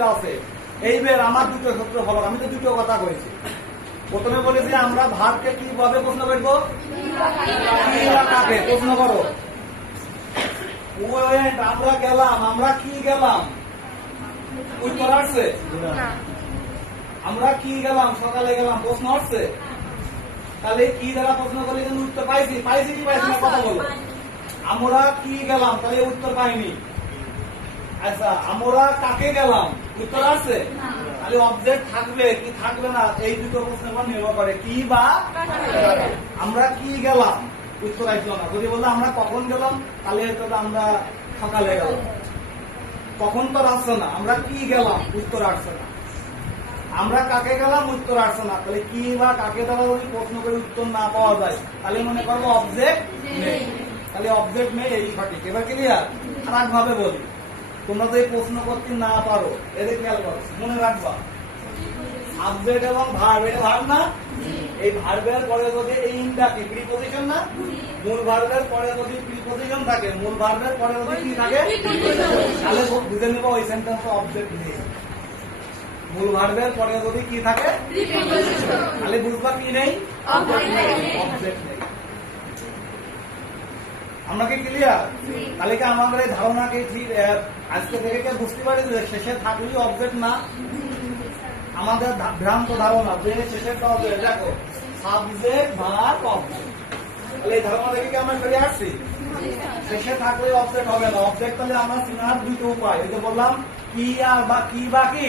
আছে এইবার আমার দুটো সূত্র হলো। আমি তো দুটো কথা কইছি। প্রথমে বলেছি আমরা ভাবকে কিভাবে প্রশ্ন করব, কাকে প্রশ্ন করো। আমরা গেলাম, আমরা কি গেলাম, উত্তর আসছে। আমরা কি গেলাম, সকালে গেলাম, প্রশ্ন আসছে। তাহলে কি দ্বারা প্রশ্ন করলে কিন্তু উত্তর পাইছি, পাইছি কি পাইছি না কথা বলো। আমরা কি গেলাম, তাহলে উত্তর পাইনি। আচ্ছা, আমরা কাকে গেলাম, উত্তর আসছে। তাহলে অবজেক্ট থাকবে কি থাকবে না, এই দুটো প্রশ্নের উপর নির্ভর করে। কি বা আমরা কি গেলাম, উত্তর আসলো না। যদি বললো আমরা কখন গেলাম, তাহলে আমরা সকালে গেলাম, কখন তো আসছে না। আমরা কি গেলাম, উত্তর আসছে না। আমরা কাকে গেলাম, উত্তর আসছে না। তাহলে কি বা কাকে দ্বারা যদি প্রশ্ন করে উত্তর না পাওয়া যায়, তাহলে মনে করবো অবজেক্ট নেই। তাহলে অবজেক্ট নেই, এই সঠিক। এবার ক্লিয়ার। আর এক ভাবে বলি, তোমরা যদি প্রশ্ন করতে না পারো, এদের খেয়াল করো, মনে রাখবা সাবজেক্ট এবং ভার্ব, এটা ভার্ব না। এই ভার্বের পরে যদি এই ইনটাকে প্রিপজিশন না, মূল ভার্বের পরে যদি প্রিপজিশন থাকে, মূল ভার্বের পরে যদি কি থাকে, তাহলে বুঝে নেবো ওই সেন্টেন্স অবজেক্ট নেই। মূল ভার্বের পরে যদি কি থাকে, তাহলে বুঝবা কি নেই, অবজেক্ট নেই। আমরা কি ক্লিয়ার? তাহলে কি আমাদের এই ধারণাকে ঠিক আজকে থেকে কে বুঝতে পারি যে শেষে থাকলেই অবজেক্ট না? আমাদের ভ্রান্ত ধারণা যে শেষেরটা অবজেক্ট। দেখো সাবজেক্ট ভার্ব অবজেক্ট, তাহলে এই ধারণা থেকে কি আমরা ফিরে আসছি? শেষে থাকলে অবজেক্ট হবে না। অবজেক্ট তাহলে আমরা চিনার দুটো উপায়, এই যে বললাম কি আর বা কি বা কি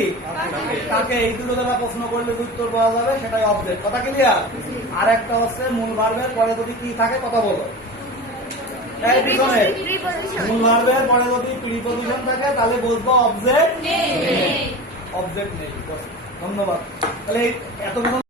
কাকে, এই দুটো দ্বারা প্রশ্ন করলে উত্তর পাওয়া যাবে, সেটাই অবজেক্ট। কথা ক্লিয়ার? আর একটা হচ্ছে মূল ভার্বের পরে যদি কি থাকে, কথা বলো। মূল ভার্বের পরে যদি প্রিপজিশন থাকে, তাহলে বলবো অবজেক্ট নেই। অবজেক্ট নেই। ধন্যবাদ। তাহলে এতক্ষণ